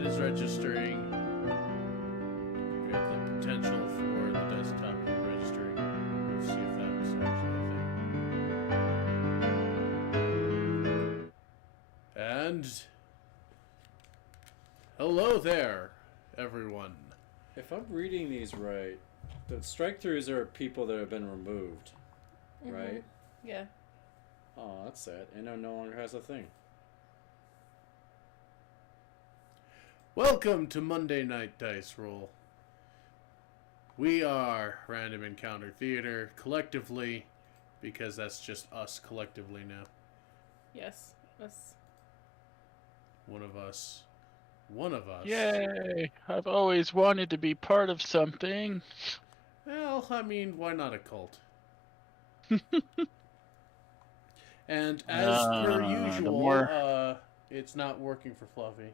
that is registering. We have the potential for the desktop to be registering. Let's see if that's actually a thing. And hello there, everyone. If I'm reading these right, the strike-throughs are people that have been removed, right? Yeah. Oh, that's sad. And no longer has a thing. Welcome to Monday Night Dice Roll. We are Random Encounter Theater collectively, because that's just us collectively now. Yes. Us. One of us. One of us. Yay! I've always wanted to be part of something. Well, I mean, why not a cult? And as per usual, it's not working for Fluffy.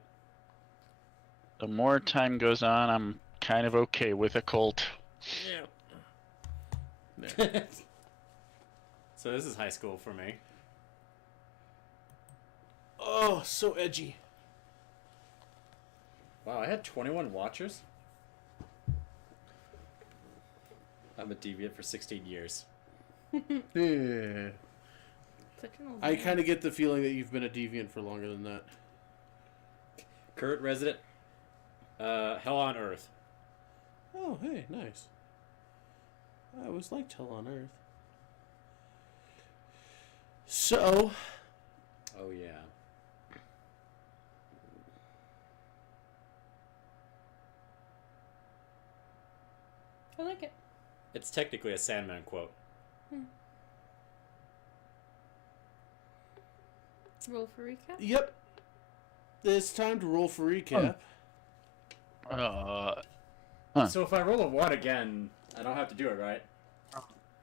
The more time goes on, I'm kind of okay with a cult. Yeah. So this is high school for me. Oh, so edgy. Wow, I had 21 watchers? I'm a deviant for 16 years. Yeah. Such an old I man. kind of get the feeling that you've been a deviant for longer than that. Current resident, Hell on Earth. Oh, hey, nice. I always liked Hell on Earth. So, Oh yeah. I like it. It's technically a Sandman quote. Roll for recap. yep. It's time to roll for recap. Huh. So if I roll a 1 again, I don't have to do it, right?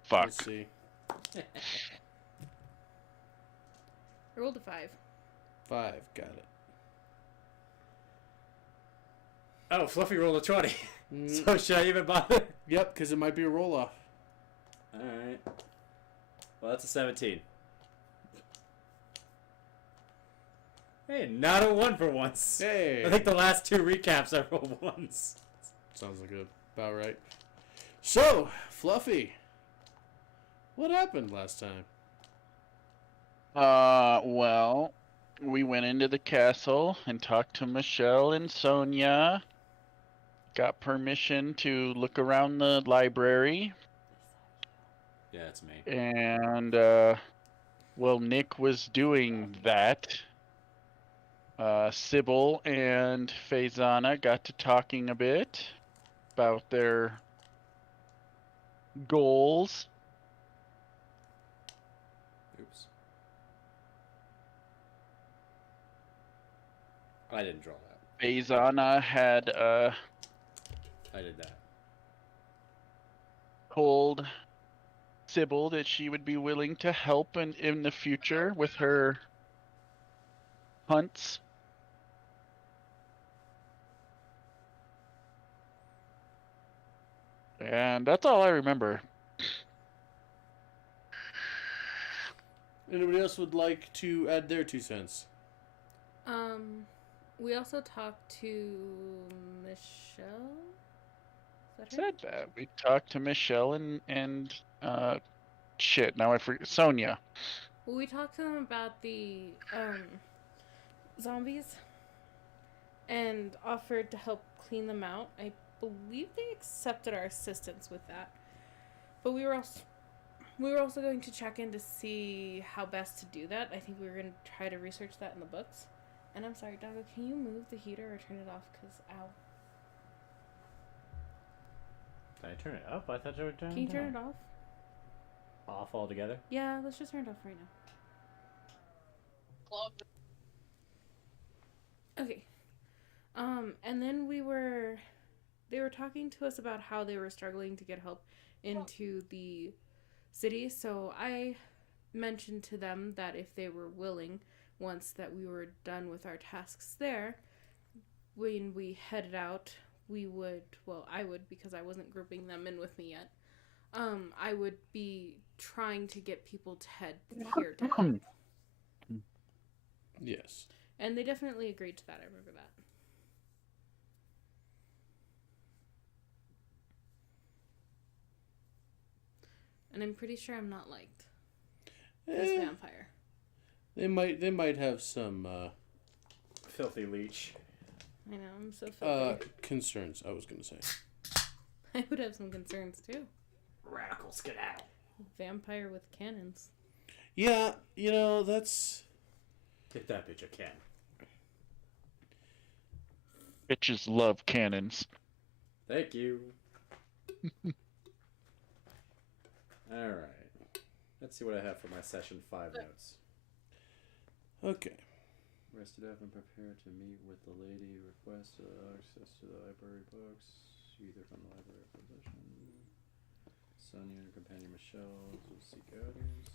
Fuck. Let's see. I rolled a 5. 5, got it. Oh, Fluffy rolled a 20. Mm, So should I even bother? yep, because it might be a roll-off. Alright. Well, that's a 17. Hey, not a 1 for once. Hey! I think the last 2 recaps I rolled ones. Sounds like about right. So, Fluffy, what happened last time? Well, we went into the castle and talked to Michelle and Sonia. Got permission to look around the library. Yeah, it's me. And, well, Nick was doing that. Sybil and Faisana got to talking a bit about their goals. Oops. I didn't draw that. Faisana had I did that. told Sybil that she would be willing to help in the future with her hunts. And that's all I remember. Anybody else would like to add their 2 cents? We also talked to Michelle. Is that her? Said that. We talked to Michelle and shit, now I forget. Sonia. Well, we talked to them about the zombies and offered to help clean them out. I believe they accepted our assistance with that. But we were also going to check in to see how best to do that. I think we were going to try to research that in the books. And I'm sorry, Doggo, can you move the heater or turn it off? Because, ow. Did I turn it up? I thought I would turn Can you turn it off? Off altogether? Yeah, let's just turn it off right now. Okay. And then they were talking to us about how they were struggling to get help into the city. So I mentioned to them that if they were willing, once that we were done with our tasks there, when we headed out, I would, because I wasn't grouping them in with me yet, I would be trying to get people to head here to help. Yes. And they definitely agreed to that, I remember that. And I'm pretty sure I'm not liked as Eh, vampire. they might have some Filthy leech. I know, I'm so filthy. concerns. I was gonna say. I would have some concerns too. Radical skedaddle. Vampire with cannons. Yeah, you know that's. Get that bitch a can. Bitches love cannons. Thank you. Alright. Let's see what I have for my session 5 notes. Okay. Rested up and prepared to meet with the lady. Request access to the library books, either from the library or possession. Sonia and her companion Michelle will seek audience.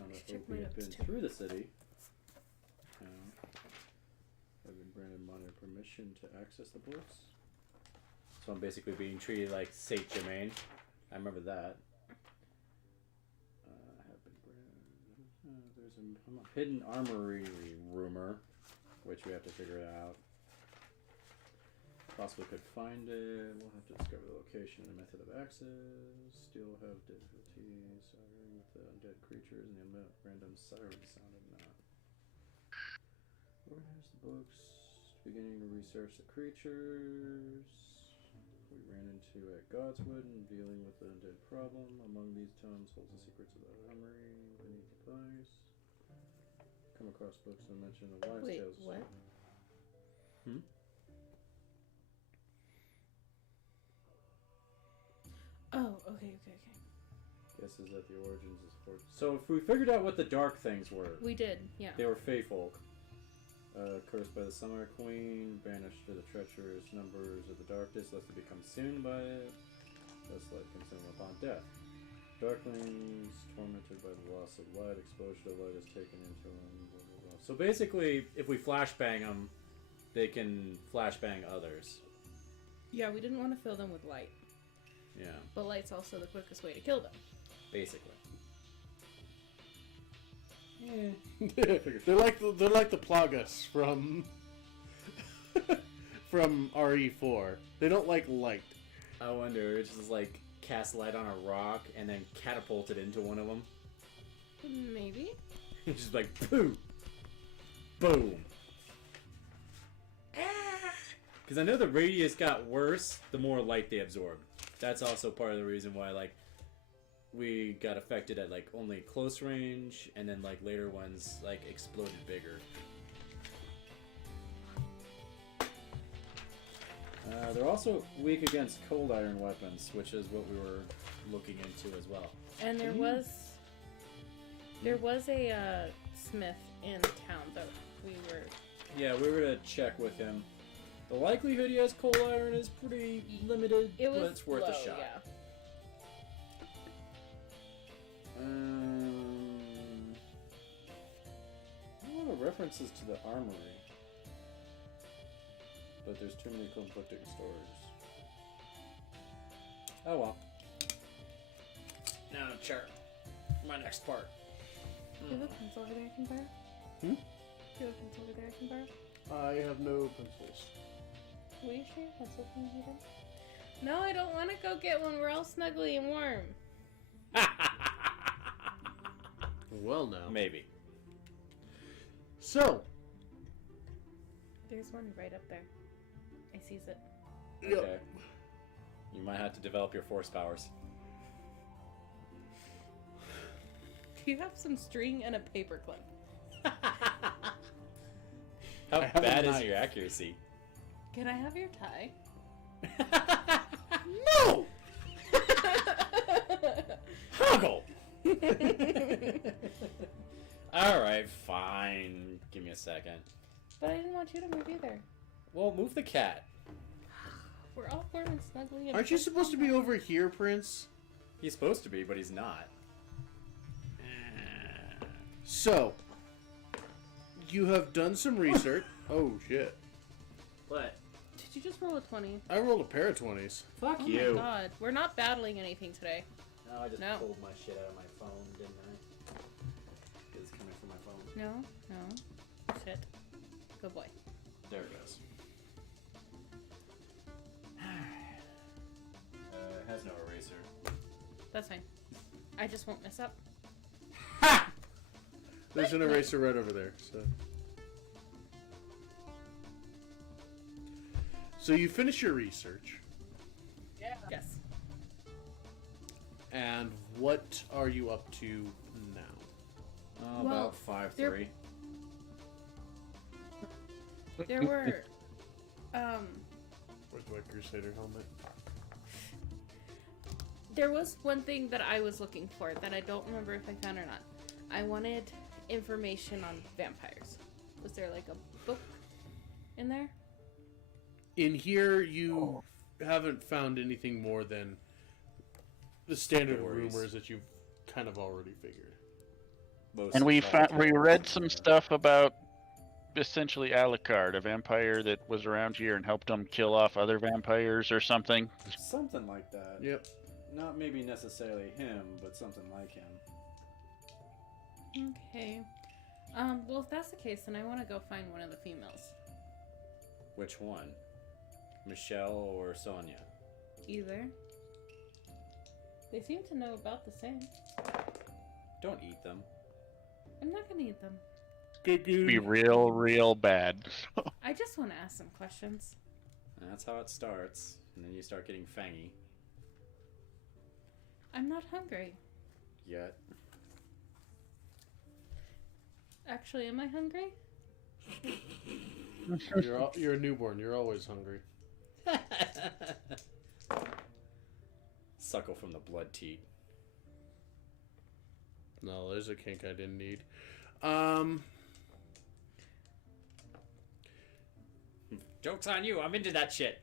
Found I out should check we my have notes, been too. through the city. I've been granted minor permission to access the books. So I'm basically being treated like Saint Germain. I remember that. Have been granted. There's a hidden armory rumor, which we have to figure out. Possibly could find it. We'll have to discover the location and method of access. Still have difficulties arguing with the undead creatures and the random siren sounded not. Organize the books. Beginning to research the creatures. We ran into at Godswood and dealing with the undead problem. Among these tomes holds the secrets of the armory beneath the place. Come across books that mention the wives' Wait, tales. what? Oh, okay. Guesses at the origins of support. So if we figured out what the dark things were, We did, yeah. they were Fey folk. Cursed by the Summer Queen, banished to the treacherous numbers of the darkness, lest they become consumed by it, thus light consume upon death. Darklings, tormented by the loss of light, exposure to light is taken into them. Blah, blah, blah. So basically, if we flashbang them, they can flashbang others. Yeah, we didn't want to fill them with light. Yeah, But light's also the quickest way to kill them. basically. they're like the Plagas from from RE4. They don't like light. I wonder, it's just like cast light on a rock and then catapult it into one of them. Maybe? It's just like, boom! Boom! Because I know the radius got worse the more light they absorbed. That's also part of the reason why, like, we got affected at, like, only close range, and then, like, later ones, like, exploded bigger. They're also weak against cold iron weapons, which is what we were looking into as well. And there was a smith in town that we were... Yeah, we were to check with him. The likelihood he has cold iron is pretty limited, It was but it's worth low, a shot. yeah. A lot of references to the armory, but there's too many conflicting stories. Oh well. Now to chart. My next part. Do you have a pencil over there I can borrow? Hmm? Do you have a pencil over there I can borrow? I have no pencils. Will you share your pencil with me, Ethan? No, I don't want to go get one. We're all snuggly and warm. Well, now. Maybe. So. There's one right up there. I sees it. Yep. Okay. You might have to develop your force powers. Do you have some string and a paperclip? How I have a bad is knife. your accuracy? Can I have your tie? No! Hoggle! Alright, fine. Give me a second. But I didn't want you to move either. Well, move the cat. We're all warm and snuggly. And Aren't you supposed to be over here, Prince? He's supposed to be, but he's not. So, you have done some research. Oh, shit. What? Did you just roll a 20? I rolled a pair of 20s. Fuck Oh you. my god. We're not battling anything today. No, I just No. pulled my shit out of my phone, didn't I? It's coming from my phone. No. Shit. Good boy. There it goes. It has no eraser. That's fine. I just won't mess up. Ha! There's an eraser right over there. So you finish your research. Yeah. Yes. And what are you up to now? Oh, Well, about 5-3. There were, Where's my Crusader helmet? there was one thing that I was looking for that I don't remember if I found or not. I wanted information on vampires. Was there like a book in there? In here, you haven't found anything more than the standard Stories. rumors that you've kind of already figured. Most And we volatile read some ones, stuff about essentially Alucard, a vampire that was around here and helped them kill off other vampires or something. Something like that. Yep. Not maybe necessarily him, but something like him. Okay. Well, if that's the case, then I want to go find one of the females. Which one? Michelle or Sonia? Either. They seem to know about the same. Don't eat them. I'm not gonna eat them. Be real, real bad. I just want to ask some questions. And that's how it starts. And then you start getting fangy. I'm not hungry. Yet. Actually, am I hungry? You're a newborn. You're always hungry. Suckle from the blood teat. No, there's a kink I didn't need. Joke's on you, I'm into that shit.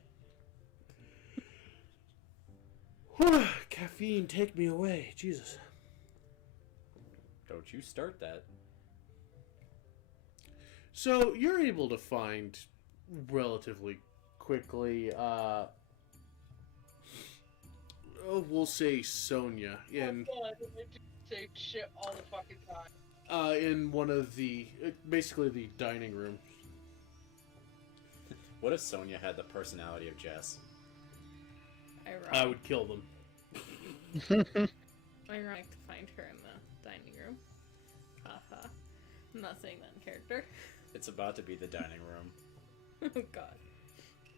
Caffeine, take me away. Jesus. Don't you start that. So you're able to find relatively quickly, we'll say Sonia in Say shit all the fucking time. in one of the basically the dining room. What if Sonia had the personality of Jess? I would kill them. Ironic to find her in the dining room. Haha. I'm not saying that in character. It's about to be the dining room. Oh god.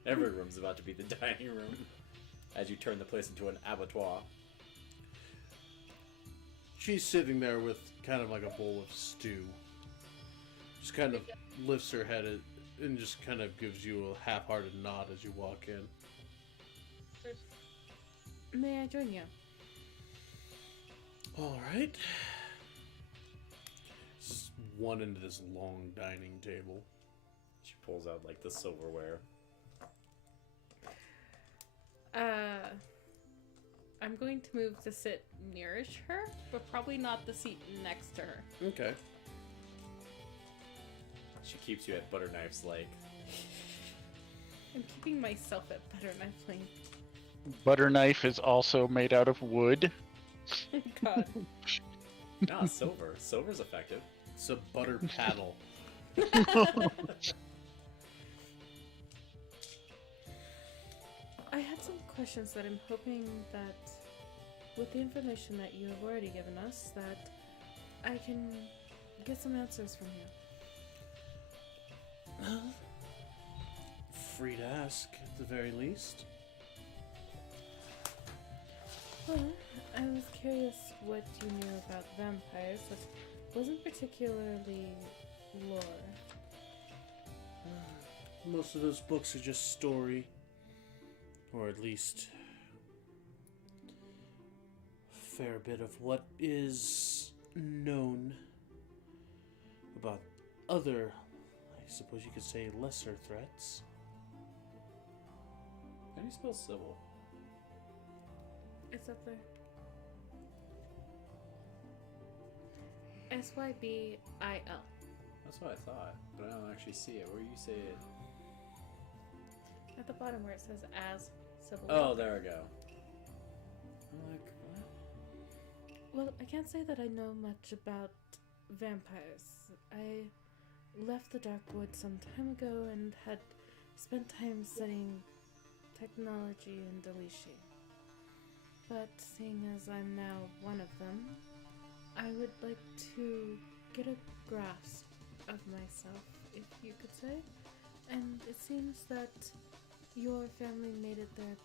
Every room's about to be the dining room. As you turn the place into an abattoir. She's sitting there with kind of like a bowl of stew. Just kind of lifts her head and just kind of gives you a half-hearted nod as you walk in. May I join you? All right. Just one into this long dining table. She pulls out like the silverware. I'm going to move to sit nearish her, but probably not the seat next to her. Okay. She keeps you at butter knife's like. I'm keeping myself at better knife lane. Butter knife is also made out of wood. God. Nah, silver. Silver's effective. It's a butter paddle. I had some questions that I'm hoping that, with the information that you have already given us, that I can get some answers from you. Free to ask, at the very least. Well, I was curious what you knew about vampires that wasn't particularly lore. Most of those books are just story. Or at least a fair bit of what is known about other, I suppose you could say, lesser threats. How do you spell civil? It's up there. S-Y-B-I-L. That's what I thought, but I don't actually see it. Where you say it? At the bottom where it says as civil. Oh, there we go. I'm like, what? Well, I can't say that I know much about vampires. I left the Dark Wood some time ago and had spent time studying technology in Delishi. But seeing as I'm now one of them, I would like to get a grasp of myself, if you could say. And it seems that your family made it their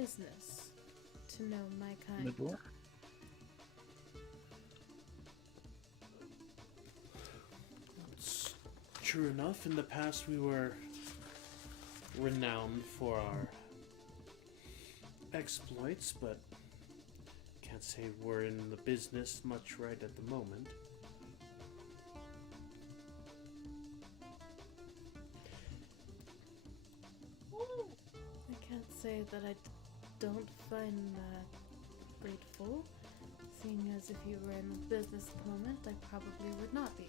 business to know my kind. The door. It's true enough. In the past, we were renowned for our exploits, but can't say we're in the business much right at the moment. I can't say that I don't find that grateful, seeing as if you were in the business at the moment, I probably would not be.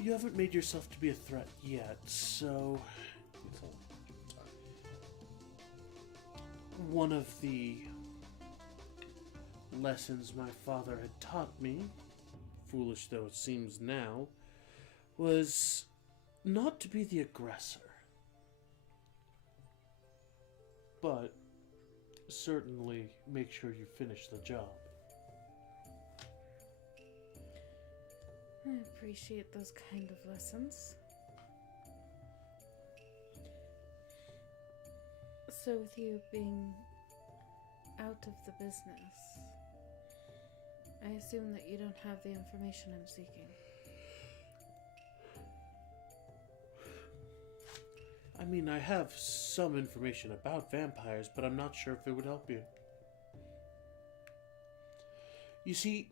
You haven't made yourself to be a threat yet, so one of the lessons my father had taught me, foolish though it seems now, was not to be the aggressor. But certainly make sure you finish the job. I appreciate those kind of lessons. So with you being out of the business, I assume that you don't have the information I'm seeking. I mean, I have some information about vampires, but I'm not sure if it would help you. You see,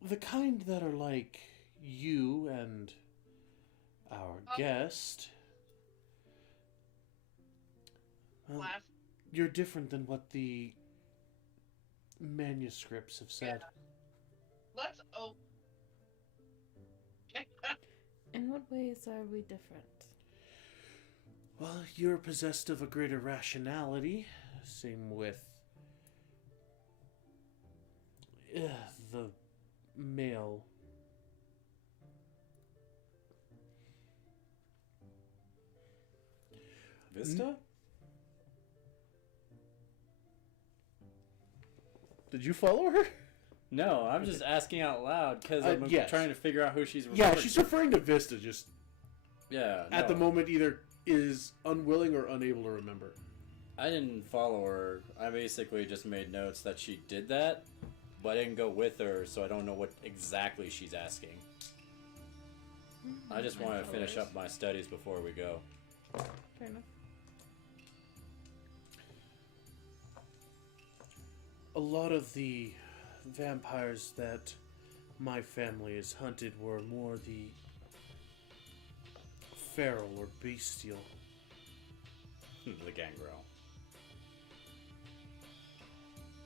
the kind that are like you and our guest, well, Laugh. you're different than what the manuscripts have said. Let's In what ways are we different? Well, you're possessed of a greater rationality. Same with the male. Vista? Did you follow her? No, I'm just asking out loud because I'm yes. trying to figure out who she's referring Yeah, to. she's referring to Vista, just Yeah, at the no. moment either is unwilling or unable to remember. I didn't follow her. I basically just made notes that she did that, but I didn't go with her, so I don't know what exactly she's asking. I just want to finish up my studies before we go. Fair enough. A lot of the vampires that my family has hunted were more the feral or bestial. The gangrel.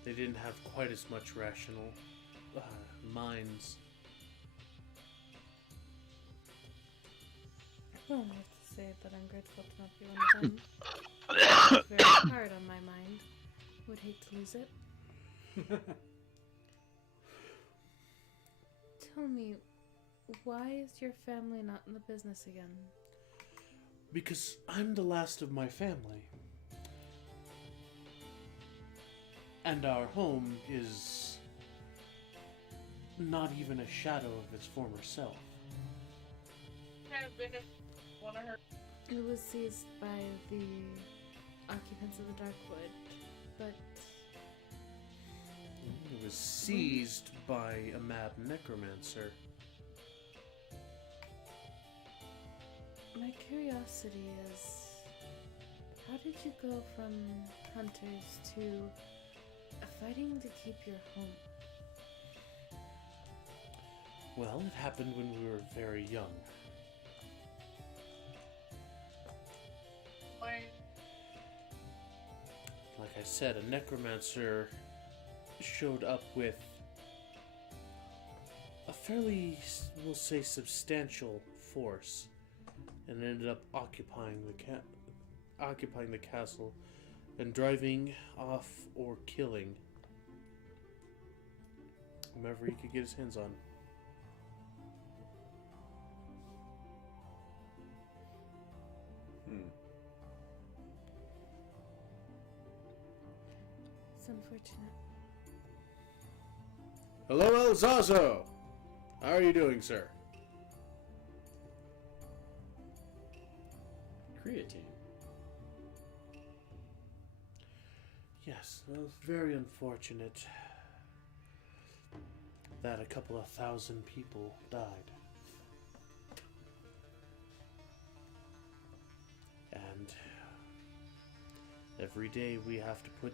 They didn't have quite as much rational minds. Well, I have to say that I'm grateful to not be one of them. It's very hard on my mind. Would hate to lose it. Tell me, why is your family not in the business again? Because I'm the last of my family. And our home is not even a shadow of its former self. have been one of her. It was seized by the occupants of the Darkwood, but It was seized by a mad necromancer. my curiosity is, how did you go from hunters to fighting to keep your home? Well, it happened when we were very young. Why? Like I said, a necromancer showed up with a fairly, we'll say, substantial force, and ended up occupying the castle and driving off or killing whomever he could get his hands on. It's unfortunate. Hello, El Zazo! How are you doing, sir? Creatine. Yes, well, very unfortunate that a couple of thousand people died. And every day we have to put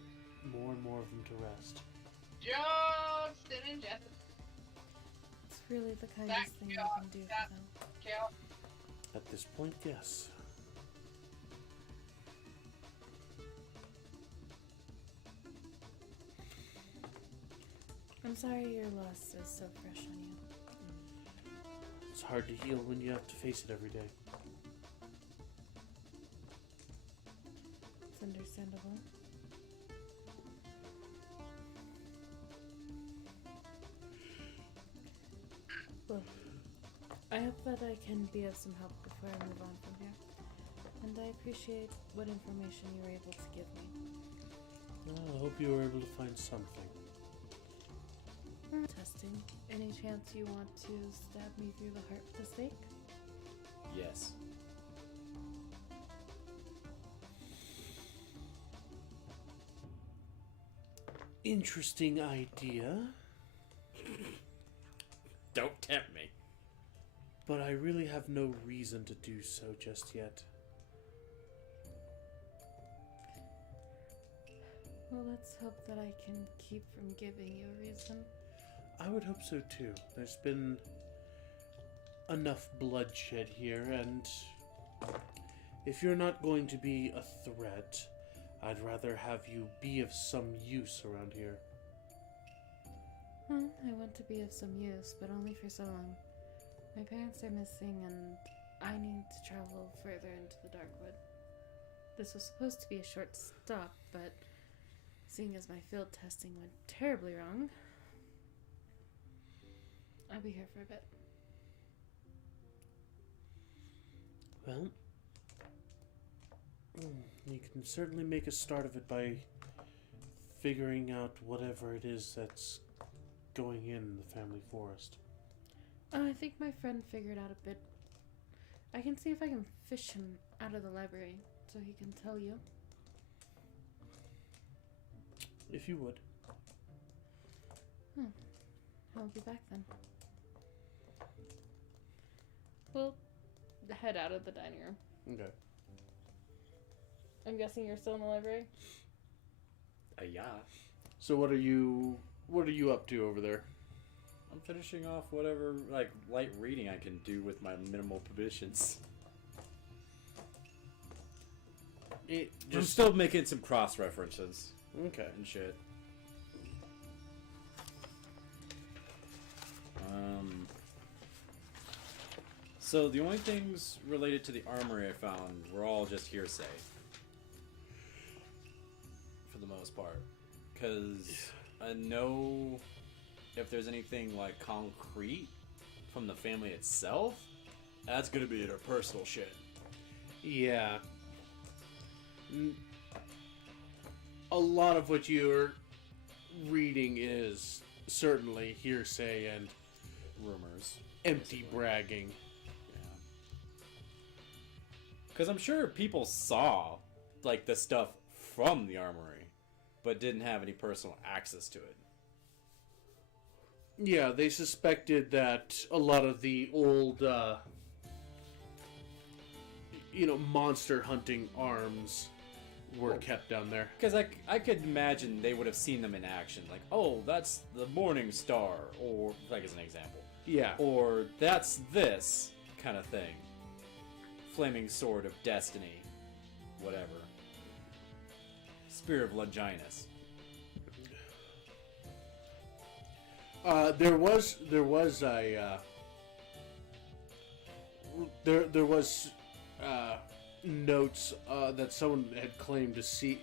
more and more of them to rest. Justin and Jeff. It's really the kindest thing I can do for them. Count. At this point, yes. I'm sorry your loss is so fresh on you. It's hard to heal when you have to face it every day. It's understandable. Well, I hope that I can be of some help before I move on from here. And I appreciate what information you were able to give me. Well, I hope you were able to find something. Testing. Any chance you want to stab me through the heart with a stake? Yes. Interesting idea, Don't tempt me. but I really have no reason to do so just yet. Well, let's hope that I can keep from giving you a reason. I would hope so too. There's been enough bloodshed here, and if you're not going to be a threat, I'd rather have you be of some use around here. I want to be of some use, but only for so long. My parents are missing, and I need to travel further into the Darkwood. This was supposed to be a short stop, but seeing as my field testing went terribly wrong, I'll be here for a bit. Well, you can certainly make a start of it by figuring out whatever it is that's going in the family forest. I think my friend figured out a bit. I can see if I can fish him out of the library so he can tell you. If you would. I'll be back then. We'll head out of the dining room. Okay. I'm guessing you're still in the library? Yeah. So what are you up to over there? I'm finishing off whatever, like, light reading I can do with my minimal provisions. I'm still making some cross references Okay. and shit. So the only things related to the armory I found were all just hearsay. For the most part. Because I know if there's anything like concrete from the family itself, that's gonna be their personal shit. Yeah. A lot of what you're reading is certainly hearsay and Rumors. empty bragging. Yeah. Because I'm sure people saw, like, the stuff from the armory, but didn't have any personal access to it. Yeah, they suspected that a lot of the old, monster hunting arms were kept down there. Because I could imagine they would have seen them in action. Like, oh, that's the Morning Star, or, like, as an example. Yeah. Or, that's this kind of thing. Flaming Sword of Destiny. Whatever. Spear of Longinus. There was notes that someone had claimed to see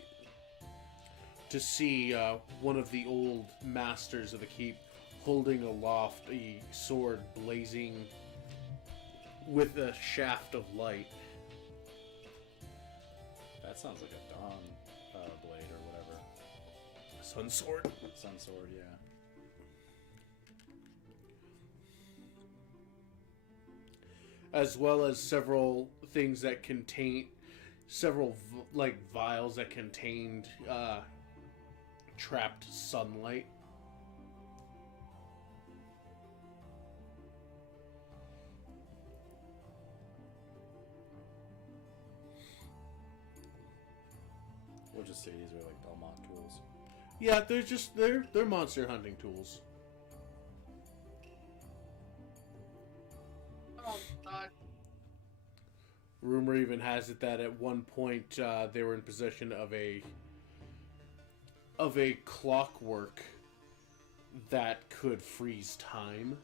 one of the old masters of the keep holding aloft a sword blazing with a shaft of light. That sounds like a Dawn blade or whatever. Sun Sword. Sun Sword, yeah. As well as several things that contain several like vials that contained trapped sunlight. We'll just say these are like Belmont tools. Yeah, they're monster hunting tools. Oh god. Rumor even has it that at one point they were in possession of a clockwork that could freeze time.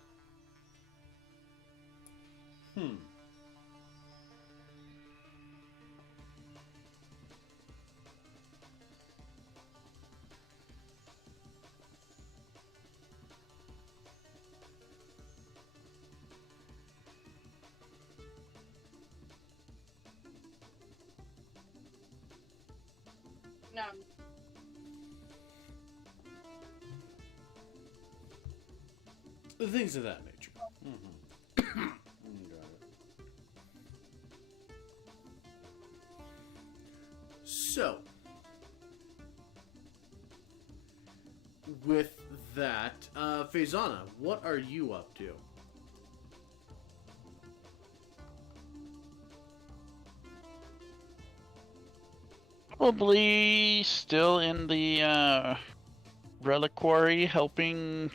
No. Things of that nature. Mm-hmm. Got it. So, with that, Faizana, what are you up to? Probably still in the reliquary, helping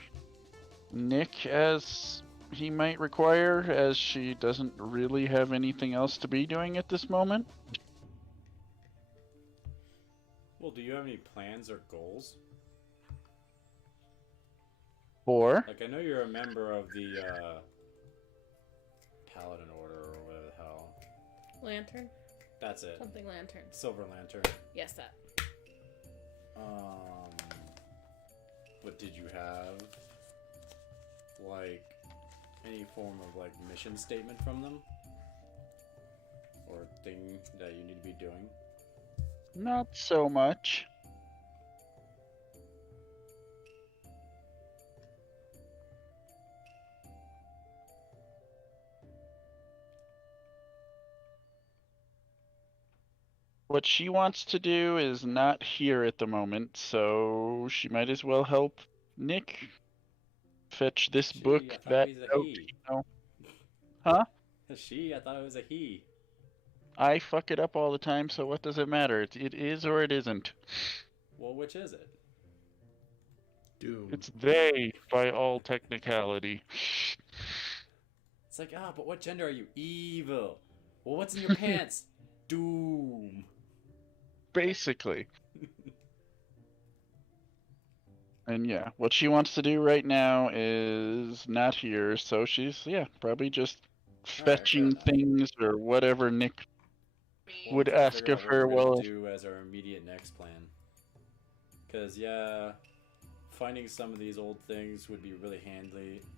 Nick as he might require, as she doesn't really have anything else to be doing at this moment. Well, do you have any plans or goals? Or Like, I know you're a member of the Paladin Order or whatever the hell. Lantern? That's it. Something lantern. Silver Lantern. Yes, that. But did you have like any form of like mission statement from them? Or thing that you need to be doing? not so much. What she wants to do is not here at the moment, so she might as well help Nick fetch this She, book I thought that he was a note, he. you know. Huh? She, I thought it was a he. I fuck it up all the time, so what does it matter? It is or it isn't. Well, which is it? Doom. It's they by all technicality. It's like, but what gender are you? Evil. Well, what's in your pants? Doom. Basically. And yeah, what she wants to do right now is not here, so she's, probably just Alright, fetching fair enough. things or whatever Nick Me. would Trying to ask figure of out what we're her. gonna Well, do as our immediate next plan. Because finding some of these old things would be really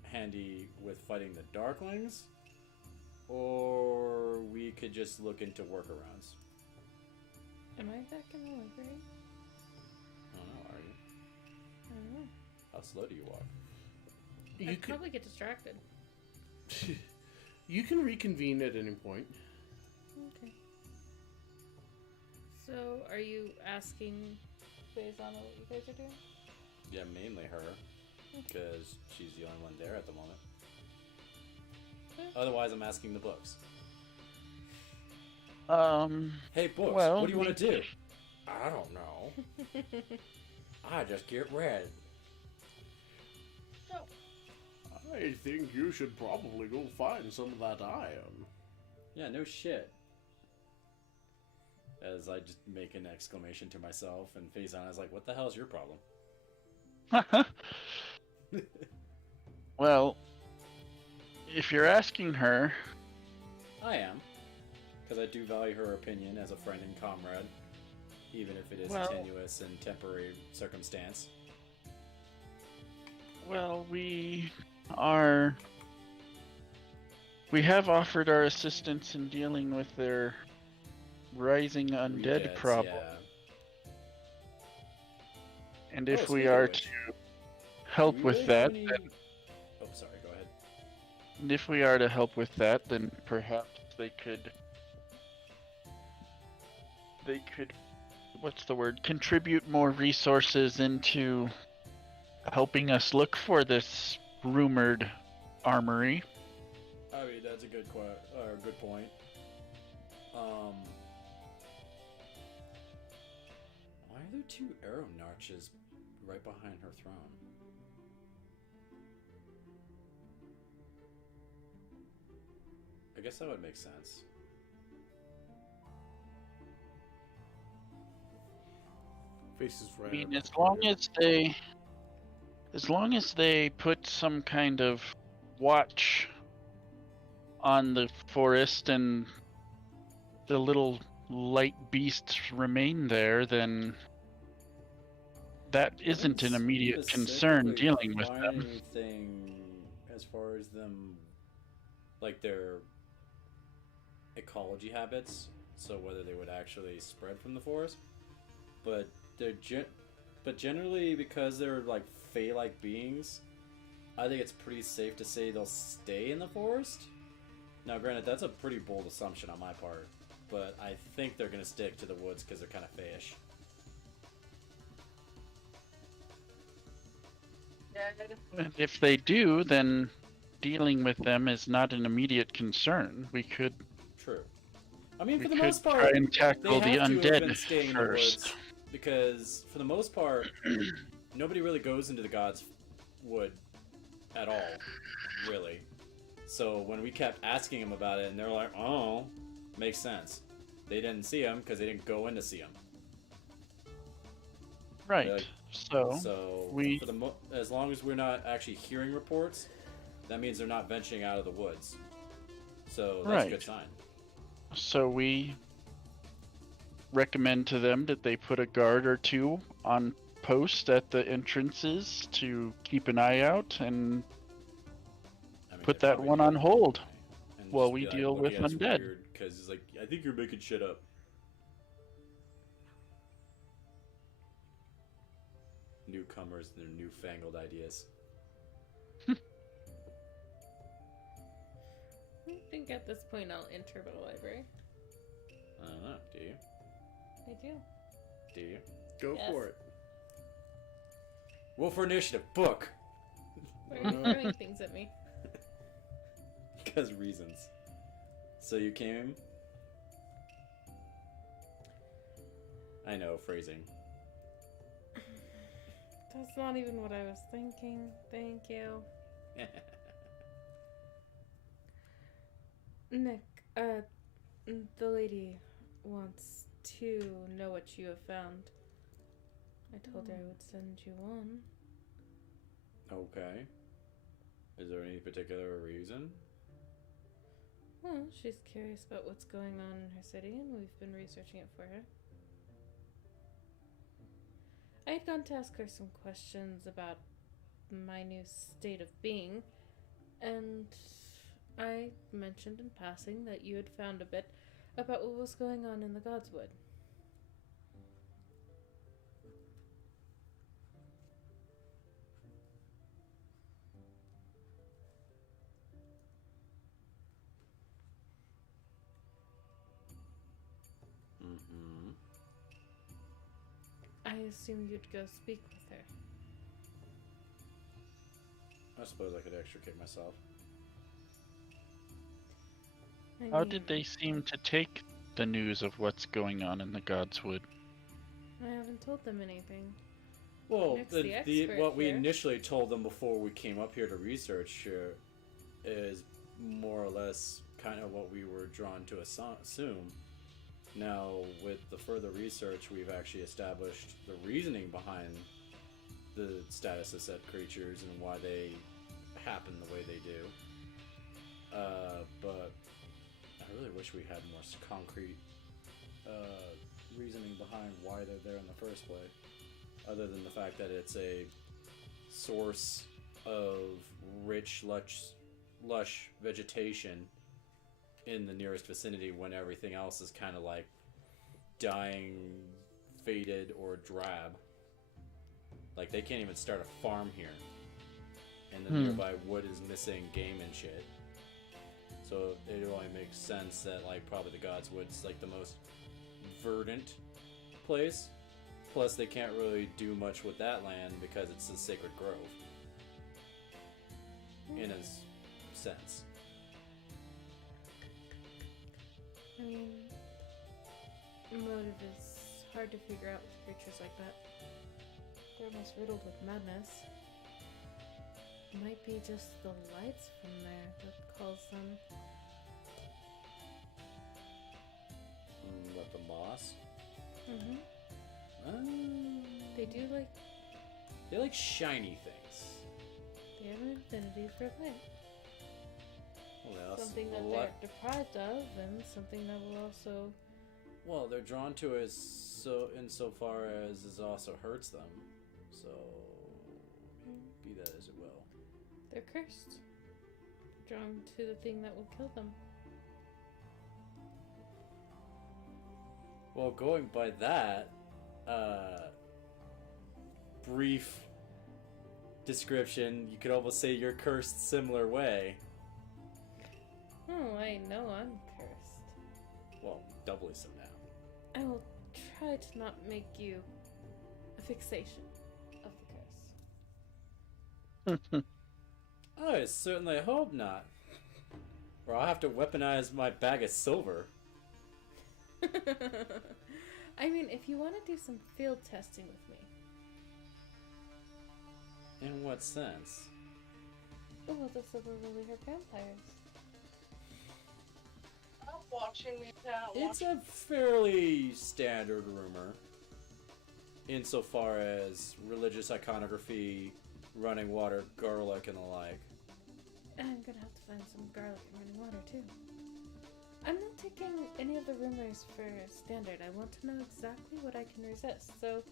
handy with fighting the Darklings, or we could just look into workarounds. Am I back in the library? I don't know. Are you? I don't know. How slow do you walk? You I'd could, probably get distracted. you can reconvene at any point. Okay. So, are you asking Faizana what you guys are doing? Yeah, mainly her, because she's the only one there at the moment. Okay. Otherwise, I'm asking the books. Hey, books, well, what do you want to do? I don't know. I just get read. So, I think you should probably go find some of that iron. Yeah, no shit. As I just make an exclamation to myself, and Faizana's like, what the hell is your problem? well, if you're asking her, I am. Because I do value her opinion as a friend and comrade, even if it is Well- tenuous and temporary circumstance. well, we have offered our assistance in dealing with their rising undead Redeads, problem. yeah. And if we speaking of are which, to do help we with really that, have any... then, Oh, sorry, go ahead. and if we are to help with that, then perhaps they could, what's the word? Contribute more resources into helping us look for this rumored armory. I mean, that's a good good point. Why are there 2 arrow notches right behind her throne? I guess that would make sense. Faces I right. mean, up as long as they put some kind of watch on the forest and the little light beasts remain there, then that I didn't isn't an immediate concern specifically dealing with find them. anything as far as them, like their ecology habits, so whether they would actually spread from the forest, but but generally, because they're like fey-like beings, I think it's pretty safe to say they'll stay in the forest. Now, granted, that's a pretty bold assumption on my part, but I think they're gonna stick to the woods because they're kind of fayish. And if they do, then dealing with them is not an immediate concern. We could True. I mean, we for the could most try part, and they tackle the have to have been undead staying in the first. woods because, for the most part, nobody really goes into the God's Wood at all, really. So when we kept asking them about it, and they're like, "Oh, makes sense." They didn't see him because they didn't go in to see him. Right. Like, So we for as long as we're not actually hearing reports, that means they're not venturing out of the woods. So that's a good sign. So we recommend to them that they put a guard or 2 on post at the entrances to keep an eye out and I mean, put they that probably one do on hold and while just we be, like, deal with looking at us undead. weird because it's like, I think you're making shit up. Newcomers and their newfangled ideas. I think at this point I'll enter the library. I don't know. Do you? I do. Do you? Go Yes. for it. Roll for initiative. Book. Why are you throwing things at me? Because reasons. So you came. I know, phrasing. That's not even what I was thinking. Thank you. Nick, the lady wants to know what you have found. I told her I would send you one. Okay. Is there any particular reason? Well, she's curious about what's going on in her city, and we've been researching it for her. I had gone to ask her some questions about my new state of being, and I mentioned in passing that you had found a bit about what was going on in the Godswood. Mm-hmm. I assumed you'd go speak with her. I suppose I could extricate myself. I How mean, did they seem to take the news of what's going on in the Godswood? I haven't told them anything. Well, Nick's the expert what we here. initially told them before we came up here to research is more or less kind of what we were drawn to assume. Now, with the further research, we've actually established the reasoning behind the status of said creatures and why they happen the way they do. But I really wish we had more concrete reasoning behind why they're there in the first place, other than the fact that it's a source of rich, lush vegetation in the nearest vicinity when everything else is kind of like dying, faded, or drab. Like, they can't even start a farm here. And the nearby wood is missing game and shit. So it only makes sense that, like, probably the Gods Wood's, like, the most verdant place. Plus, they can't really do much with that land because it's a sacred grove. In a sense. I mean, motive is hard to figure out with creatures like that. They're almost riddled with madness. Might be just the lights from there that calls them. What, the moss? They do like. They like shiny things. They have an affinity for light. Well, they also, Something that they're deprived of, and something that will also. Well, they're drawn to it so insofar as it also hurts them. So, be that as it will. They're cursed. Drawn to the thing that will kill them. Well, going by that, brief description, you could almost say you're cursed similar way. Oh, I know I'm cursed. Well, doubly so now. I will try to not make you a fixation of the curse. I certainly hope not. Or I'll have to weaponize my bag of silver. I mean, if you want to do some field testing with me. In what sense? Oh, the silver really hurt vampires. I'm watching me now. It's a fairly standard rumor. Insofar as religious iconography, running water, garlic, and the like. And I'm gonna have to find some garlic and running water too. I'm not taking any of the rumors for standard. I want to know exactly what I can resist. So,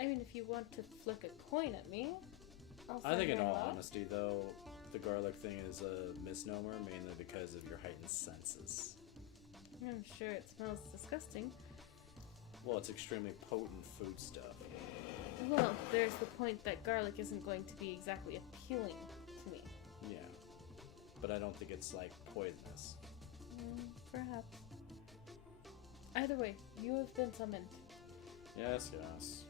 I mean, if you want to flick a coin at me, I'll I think in send all that. honesty, though, the garlic thing is a misnomer, mainly because of your heightened senses. I'm sure it smells disgusting. Well, it's extremely potent food stuff. Well, there's the point that garlic isn't going to be exactly appealing to me. Yeah. But I don't think it's, like, poisonous. Perhaps. Either way, you have been summoned. Yes, yes.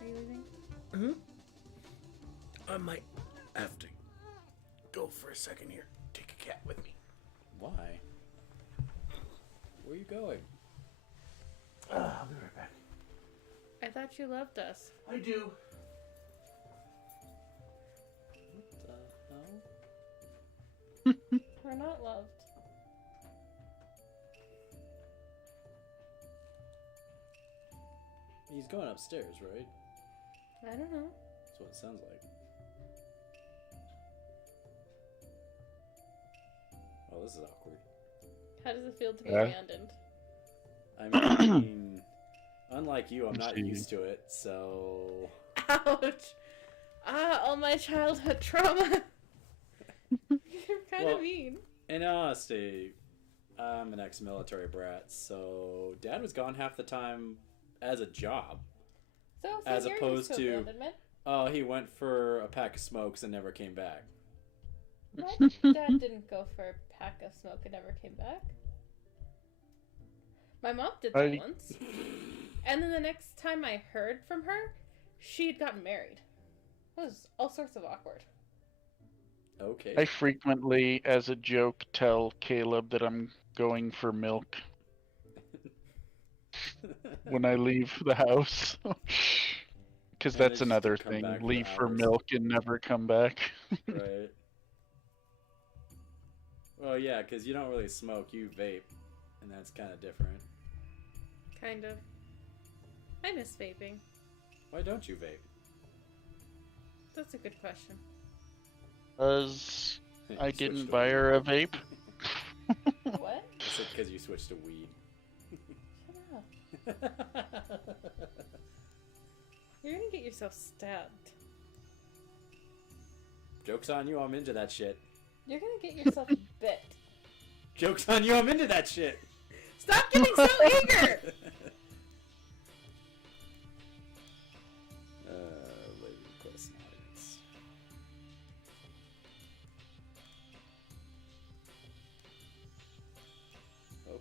Are you leaving? I might have to go for a second here. Take a cat with me. Why? Where are you going? I'll be right back. I thought you loved us. I do. What the hell? We're not loved. He's going upstairs, right? I don't know. That's what it sounds like. Oh, this is awkward. How does it feel to be Yeah. abandoned? I mean, unlike you, I'm not See. used to it, so... Ouch! All my childhood trauma! You're kind of Well, mean. In honesty, I'm an ex-military brat, so Dad was gone half the time as a job. So, as you're opposed used to to- abandonment. Oh, he went for a pack of smokes and never came back. My dad didn't go for a pack of smoke and never came back. My mom did that once. And then the next time I heard from her, she'd gotten married. It was all sorts of awkward. Okay. I frequently, as a joke, tell Caleb that I'm going for milk when I leave the house. Because And that's it's to another come thing. back for Leave for hours. milk and never come back. Right. Well, yeah, because you don't really smoke, you vape, and that's kind of different. Kind of. I miss vaping. Why don't you vape? That's a good question. Because You I switched didn't to buy weed. her a vape. What? I said because you switched to weed. Shut up. You're gonna get yourself stabbed. Joke's on you, I'm into that shit. You're gonna get yourself bit. Joke's on you, I'm into that shit. Stop getting so eager!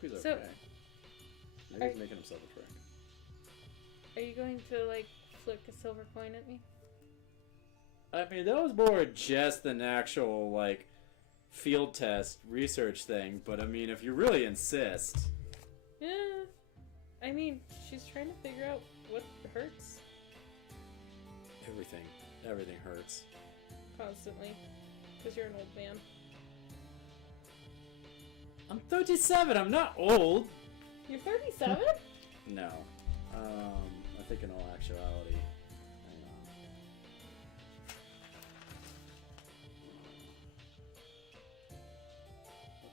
hope he's okay. So- Maybe he's making himself a trick. Are you going to, like, flick a silver coin at me? I mean, that was more just an actual, like, field test research thing, but I mean, if you really insist. Yeah. I mean, she's trying to figure out what hurts Everything hurts. constantly. Because you're an old man. I'm 37, I'm not old! You're 37? No. I think in all actuality. Hang on. What the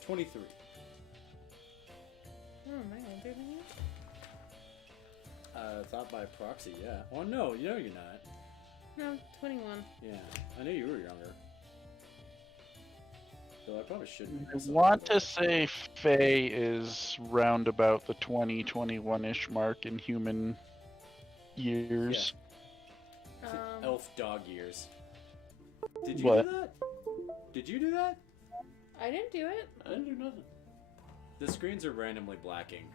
hell? 23. Oh, am I older than you? Thought by proxy, yeah. Oh no, you're not. No, 21. Yeah, I knew you were younger. So I probably shouldn't. make I myself want older. to say Faye is round about the 20, 21-ish mark in human years. Elf dog years. Did you What? do that? Did you do that? I didn't do it. I didn't do nothing. The screens are randomly blacking.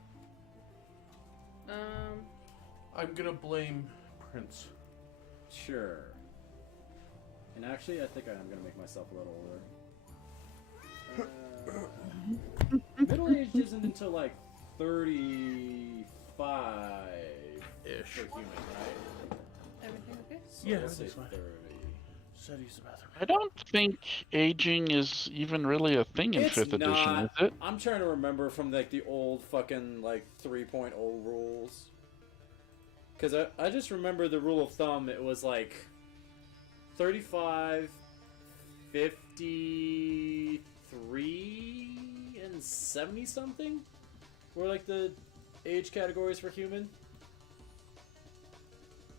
I'm gonna blame Prince. Sure. And actually, I think I am going to make myself a little older. Middle age isn't until like 35-ish for human, right? Everything okay? So Yeah, let's say everything's fine. 30. Said he's the bathroom. I don't think aging is even really a thing in It's 5th edition, not. is it? I'm trying to remember from like the old fucking like 3.0 rules. Because I just remember the rule of thumb, it was like 35, 53, and 70 something were like the age categories for human.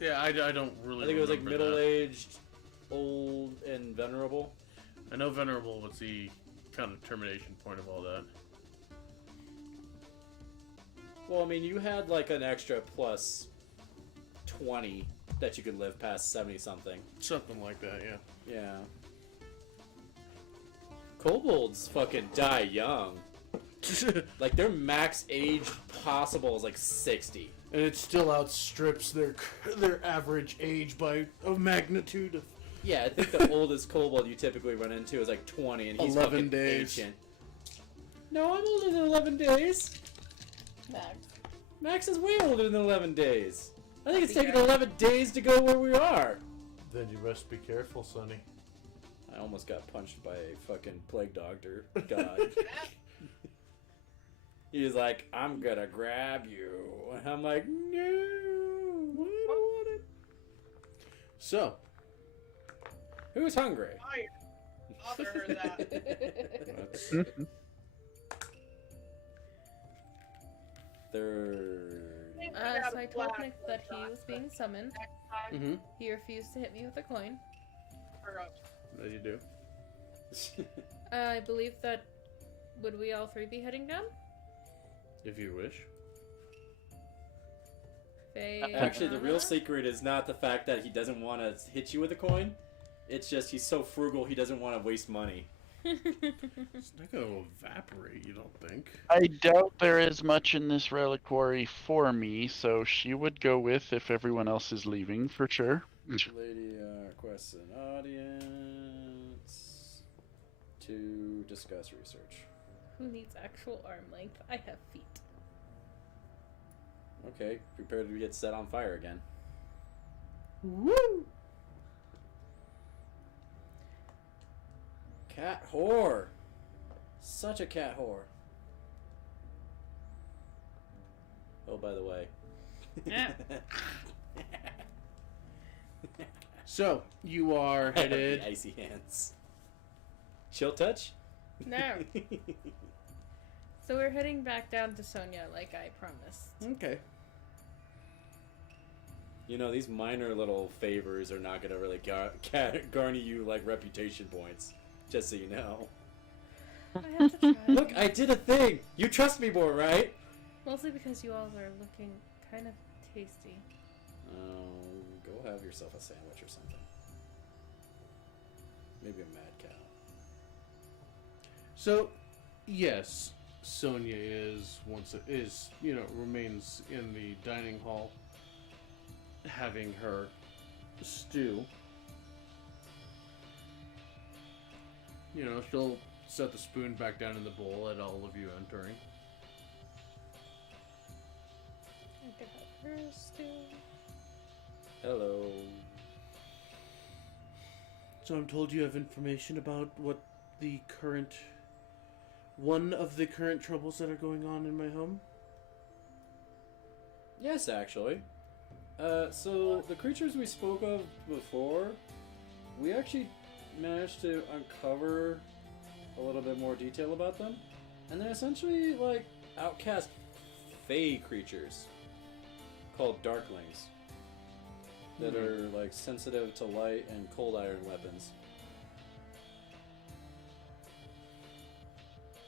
Yeah, I don't really. I think it was like remember that. middle-aged, old, and venerable. I know venerable was the kind of termination point of all that. Well, I mean, you had like an extra plus 20 that you could live past 70 something. Something like that, yeah. Yeah. Kobolds fucking die young. Like their max age possible is like 60. And it still outstrips their average age by a magnitude of. Yeah, I think the oldest kobold you typically run into is like 20, and he's 11 fucking days. ancient. No, I'm older than 11 days. Max. Max is way older than 11 days. I think it's Happy taken 11 days to go where we are. Then you best be careful, Sonny. I almost got punched by a fucking plague doctor. God. He was like, I'm gonna grab you. And I'm like, no, I don't want it. So, Who's hungry? Fire. Father heard that. that's, Third. So I told Nick that he was being summoned. mm-hmm. He refused to hit me with a coin. That you do. I believe that. Would we all three be heading down? If you wish. Faye, Actually, the real Anna? secret is not the fact that he doesn't want to hit you with a coin. It's just he's so frugal he doesn't want to waste money. It's not gonna evaporate, you don't think? I doubt there is much in this reliquary for me, so she would go with if everyone else is leaving, for sure. Lady requests an audience to discuss research. Who needs actual arm length? I have feet. Okay, prepare to get set on fire again. Woo! Cat whore! Such a cat whore. Oh, by the way. Yeah. So, you are headed. Icy hands. Chill touch? No. So we're heading back down to Sonia, like I promised. Okay. You know, these minor little favors are not gonna really garner you, like, reputation points. Just so you know. I have to try. Look, I did a thing! You trust me more, right? Mostly because you all are looking kind of tasty. Go have yourself a sandwich or something. Maybe a mad cow. So, Yes, Sonia remains in the dining hall having her stew. She'll set the spoon back down in the bowl at all of you entering. I could have her stew. Hello. So I'm told you have information about what one of the current troubles that are going on in my home? Yes, actually. So the creatures we spoke of before, we actually managed to uncover a little bit more detail about them. And they're essentially like outcast fae creatures called darklings that are like sensitive to light and cold iron weapons.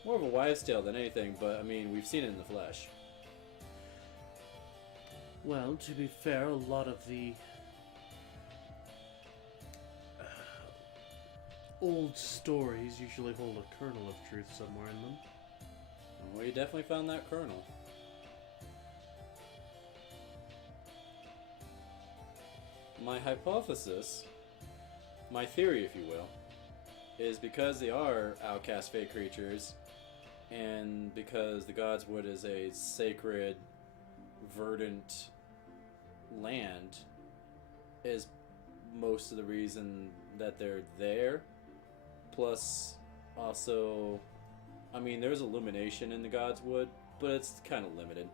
More of a wives' tale than anything, but I mean, we've seen it in the flesh. Well, to be fair, a lot of the old stories usually hold a kernel of truth somewhere in them. Well, you definitely found that kernel. My hypothesis, my theory, if you will, is because they are outcast fae creatures, and because the Godswood is a sacred, verdant land, is most of the reason that they're there. Plus, also, I mean, there's illumination in the Godswood, but it's kind of limited.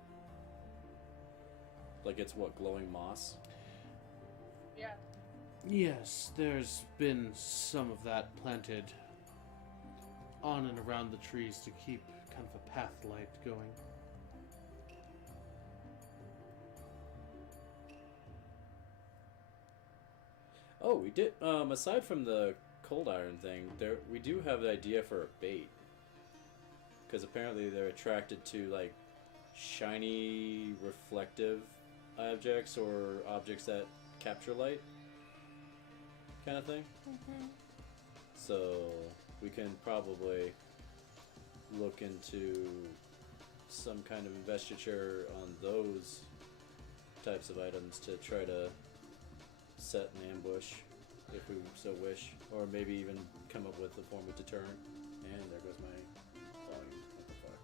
Like, it's what, glowing moss? Yeah. Yes, there's been some of that planted on and around the trees to keep kind of a path light going. Oh, we did. Aside from the cold iron thing, we do have an idea for a bait. Because apparently they're attracted to like shiny, reflective objects or objects that capture light, kind of thing. Mm-hmm. So we can probably look into some kind of investiture on those types of items to try to set an ambush if we so wish, or maybe even come up with a form of deterrent. And there goes my volume. What the fuck?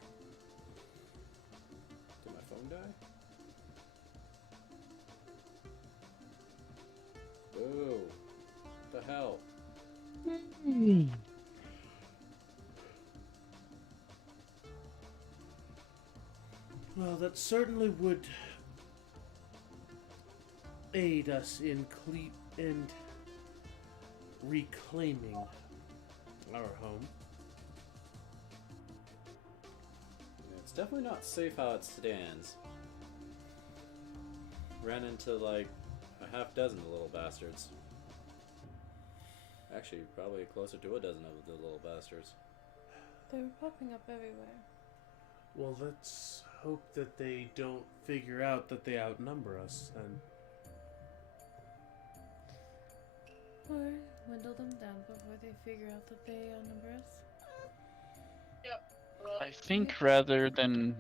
Did my phone die? Boo. What the hell? Well, that certainly would aid us in reclaiming our home. It's definitely not safe how it stands. Ran into like a half dozen of the little bastards. Actually, probably closer to a dozen of the little bastards. They were popping up everywhere. Well, let's hope that they don't figure out that they outnumber us, then. Or dwindle them down before they figure out that they outnumber us. Well, I think rather than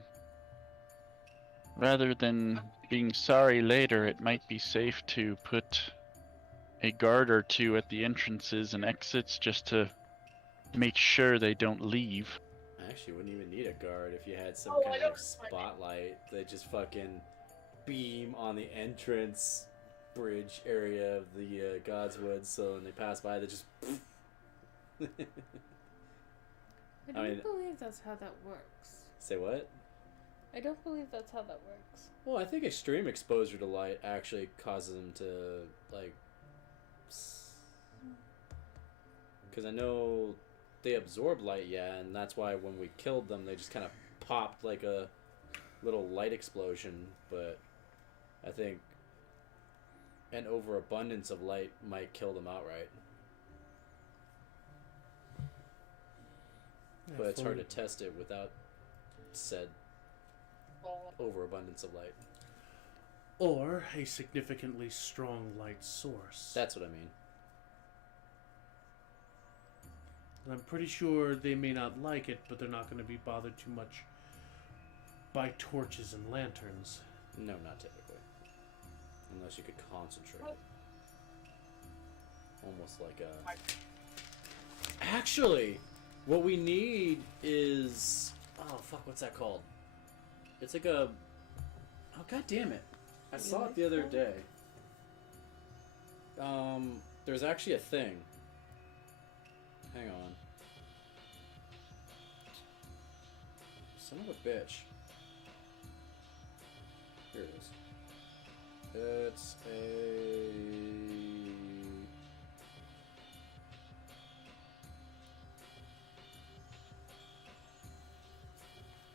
being sorry later, it might be safe to put a guard or two at the entrances and exits just to make sure they don't leave. I actually wouldn't even need a guard if you had some Oh, kind I of don't- spotlight that just fucking beam on the entrance bridge area of the Godswood, so when they pass by, they just. I don't mean- believe that's how that works. Say what? I don't believe that's how that works. Well, I think extreme exposure to light actually causes them to, like. Because I know they absorb light, yeah, and that's why when we killed them, they just kind of popped like a little light explosion, but I think an overabundance of light might kill them outright. But it's hard to test it without said well, overabundance of light. Or a significantly strong light source. That's what I mean. And I'm pretty sure they may not like it, but they're not going to be bothered too much by torches and lanterns. No, not typically. Unless you could concentrate. Almost like a... Actually, what we need is... Oh, fuck, what's that called? It's like a... Oh, god damn it. I saw it the other day. There's actually a thing. Hang on. Son of a bitch. Here it is. It's a...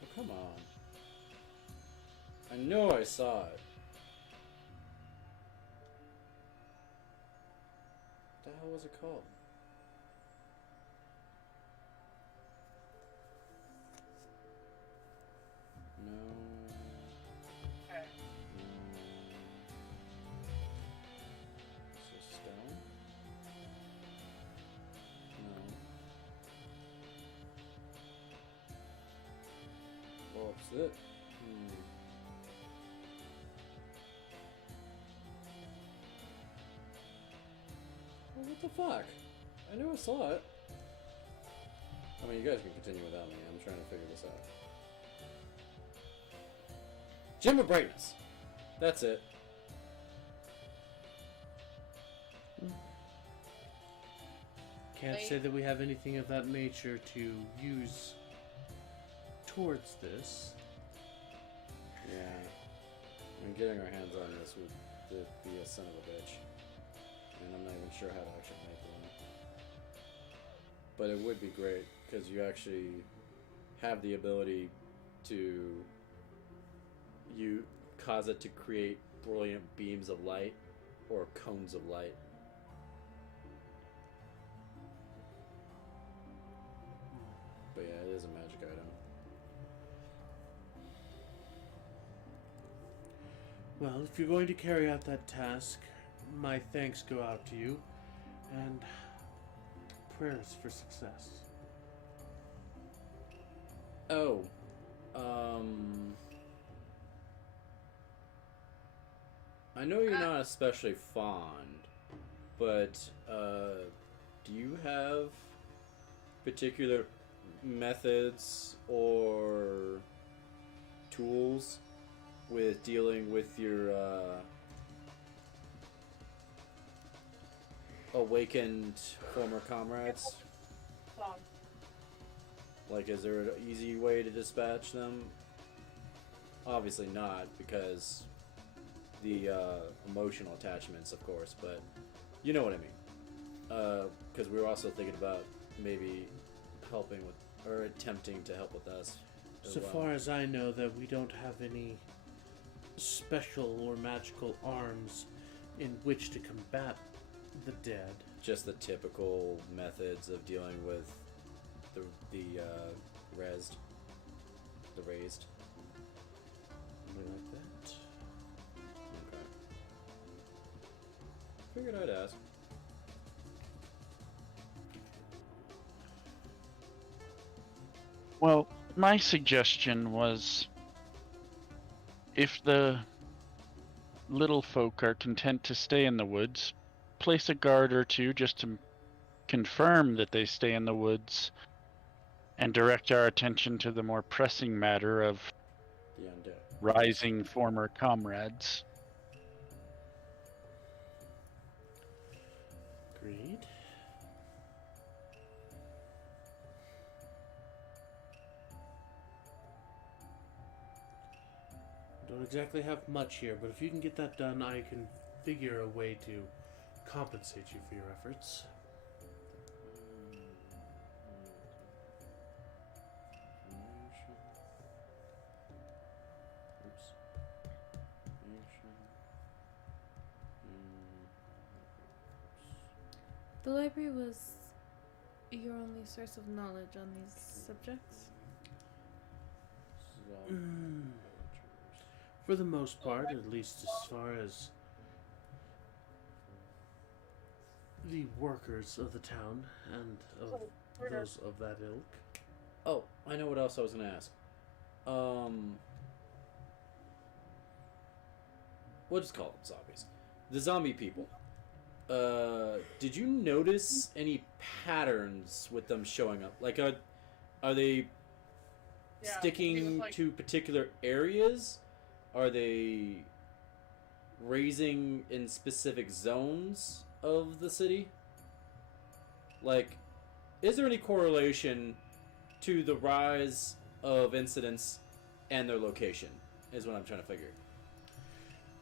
Oh, come on. I know I saw it. What the hell was it called? No. Okay. Is it stone? No. Well, it's it. Well, what the fuck? I knew I saw it. I mean, you guys can continue without me. I'm trying to figure this out. Gem of Brightness. That's it. Can't say that we have anything of that nature to use towards this. Yeah. I mean, getting our hands on this would be a son of a bitch. And I'm not even sure how to actually make one. But it would be great, because you actually have the ability to cause it to create brilliant beams of light or cones of light. But yeah, it is a magic item. Well, if you're going to carry out that task, my thanks go out to you, and prayers for success. Oh, I know you're not especially fond, but do you have particular methods or tools with dealing with your awakened former comrades? Like, is there an easy way to dispatch them? Obviously not, because the emotional attachments, of course, but you know what I mean. Because we were also thinking about maybe helping with, or attempting to help with us. So far as I know, that we don't have any special or magical arms in which to combat the dead. Just the typical methods of dealing with the raised. Something like that. Okay. Figured I'd ask. Well, my suggestion was if the little folk are content to stay in the woods, place a guard or two just to confirm that they stay in the woods and direct our attention to the more pressing matter of The undead. rising former comrades. Agreed. Don't exactly have much here, but if you can get that done, I can figure a way to compensate you for your efforts. Oops. The library was your only source of knowledge on these subjects? For the most part, at least as far as the workers of the town and of those of that ilk. Oh, I know what else I was gonna ask. We'll just call them zombies. The zombie people. Did you notice any patterns with them showing up? Like, are they Yeah, sticking he was like- to particular areas? Are they raising in specific zones of the city? Like, is there any correlation to the rise of incidents and their location? Is what I'm trying to figure.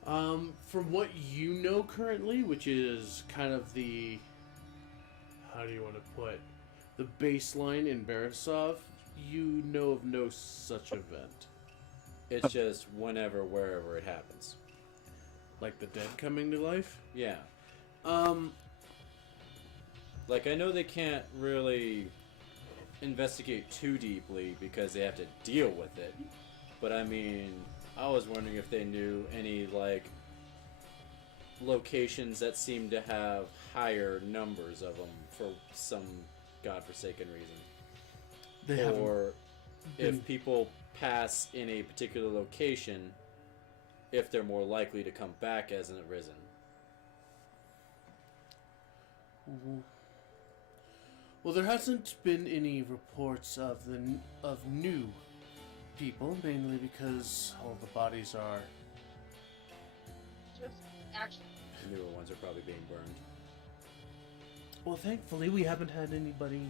From what you know currently, which is kind of the, how do you want to put, the baseline in Borisov, you know of no such event. It's just whenever, wherever it happens. Like the dead coming to life? Yeah. Um, Like, I know they can't really investigate too deeply because they have to deal with it. But I mean, I was wondering if they knew any, like, locations that seem to have higher numbers of them for some godforsaken reason. they haven't Or been- if people pass in a particular location, if they're more likely to come back as an arisen. Well, there hasn't been any reports of new people, mainly because all the bodies are. Just actually, Newer ones are probably being burned. Well, thankfully, we haven't had anybody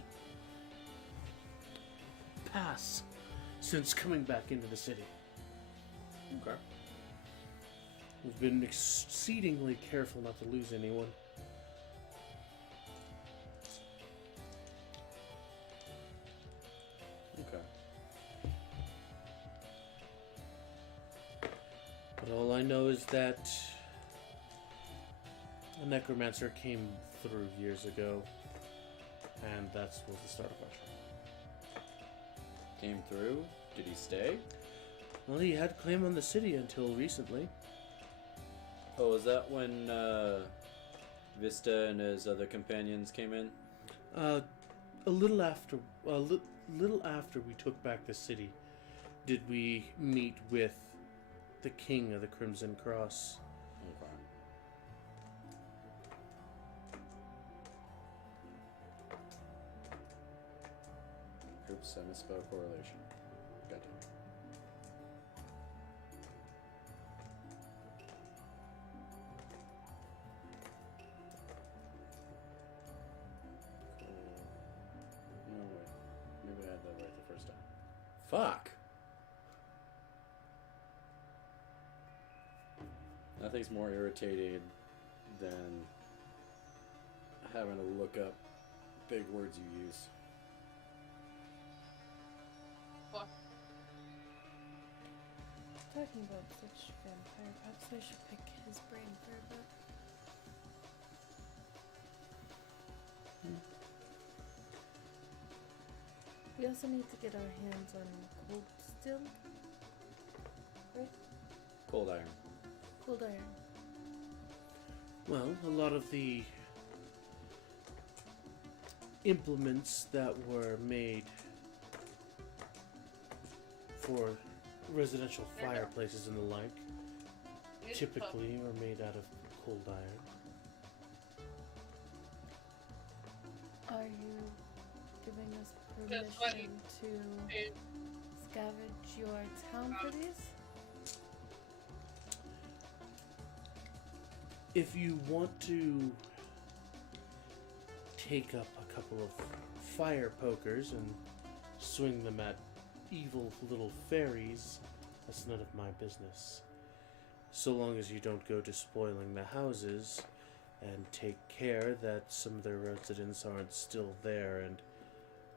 pass since coming back into the city. Okay. We've been exceedingly careful not to lose anyone. Okay. But all I know is that a necromancer came through years ago, and that was the start of our trouble. Came through? Did he stay? Well, he had claim on the city until recently. Oh, was that when Vista and his other companions came in? A little after, little after we took back the city, did we meet with the king of the Crimson Cross. Okay. Oops, I misspelled correlation. Goddamn. No, wait. Maybe I had that right the first time. Fuck! Nothing's more irritated than having to look up big words you use. fuck. Talking about such vampire pups, I should pick his brain for a bit. We also need to get our hands on cold steel. Right? Cold iron. Cold iron. Well, a lot of the implements that were made for residential fireplaces and the like It's typically are made out of cold iron. Are you giving us That's funny. permission to It- scavenge your town for these? If you want to take up a couple of fire pokers and swing them at evil little fairies, that's none of my business. So long as you don't go to spoiling the houses and take care that some of their residents aren't still there and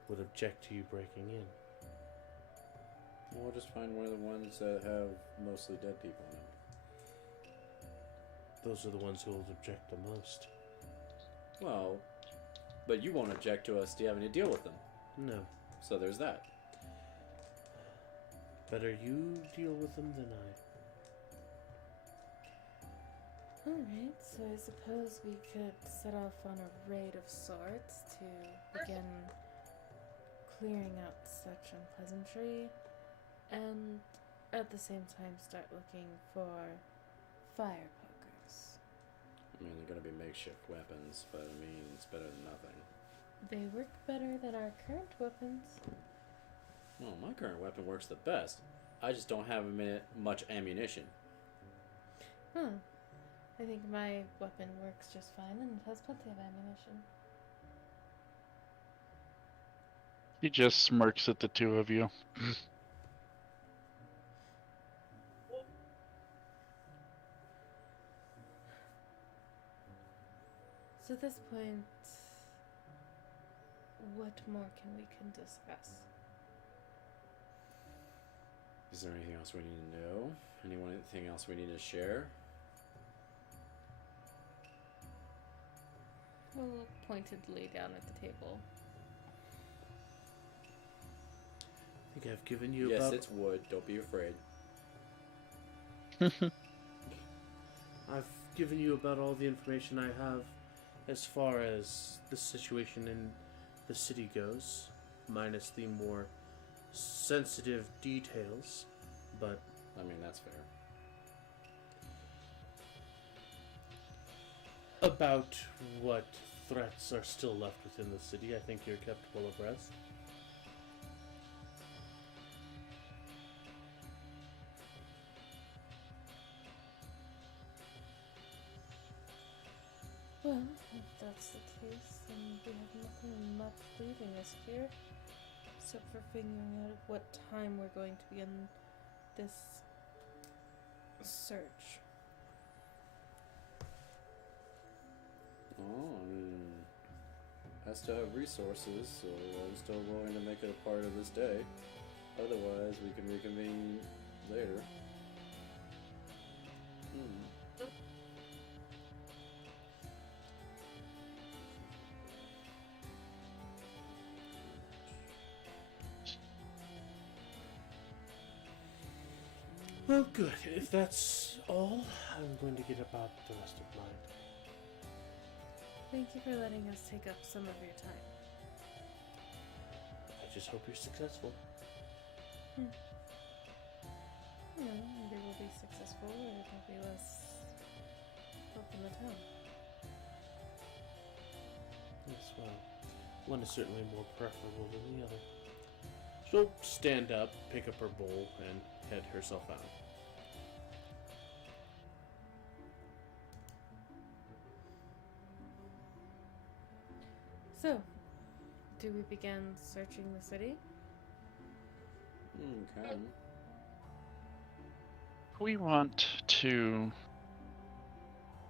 would object to you breaking in. We'll just find one of the ones that have mostly dead people in it. Those are the ones who will object the most. Well, but you won't object to us having to deal with them. No. So there's that. Better you deal with them than I. Alright, so I suppose we could set off on a raid of sorts to begin clearing out such unpleasantry, and at the same time start looking for fire pokers. I mean, they're gonna be makeshift weapons, but I mean, it's better than nothing. They work better than our current weapons. Well, my current weapon works the best. I just don't have much ammunition. I think my weapon works just fine and it has plenty of ammunition. He just smirks at the two of you. So at this point, what more can discuss? Is there anything else we need to know? Anything else we need to share? We'll look pointedly down at the table. I think I've given you Yes, about... it's wood. Don't be afraid. I've given you about all the information I have as far as the situation in the city goes, minus the more sensitive details, but... I mean, that's fair. About what threats are still left within the city, I think you're kept well abreast. Well, if that's the case, then we have nothing much leaving us here, except for figuring out at what time we're going to begin this search. Oh, I mean, I still have resources, so I'm still willing to make it a part of this day. Otherwise, we can reconvene later. Well, good. If that's all, I'm going to get about the rest of mine. Thank you for letting us take up some of your time. I just hope you're successful. Maybe we'll be successful, or there'll be less help in the town. Yes, well, one is certainly more preferable than the other. She'll stand up, pick up her bowl, and head herself out. So, do we begin searching the city? Okay. We want to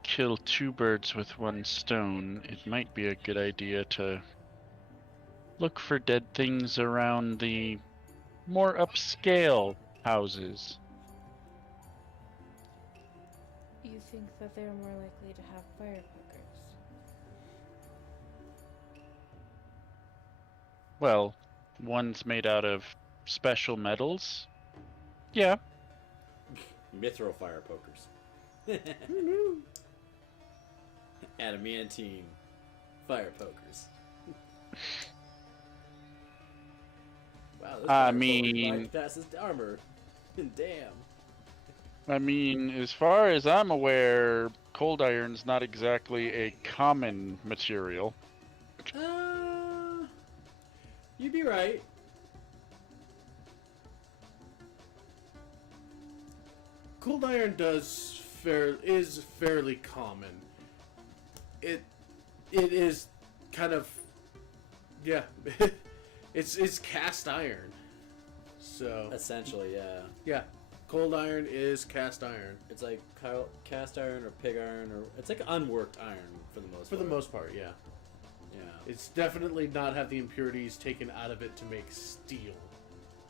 kill two birds with one stone. It might be a good idea to look for dead things around the more upscale houses. You think that they're more likely to have fire pokers? Well, one's made out of special metals. Yeah. Mithril fire pokers. Adamantine fire pokers. Wow, this I fire mean- poker passes armor. Damn. I mean, as far as I'm aware, cold iron's not exactly a common material. You'd be right. Cold iron is fairly common. It is kind of, yeah. it's cast iron. So Essentially, yeah. yeah, cold iron is cast iron It's like cast iron or pig iron, or it's like unworked iron for the most for part. the most part. Yeah, Yeah. it's definitely not have the impurities taken out of it to make steel.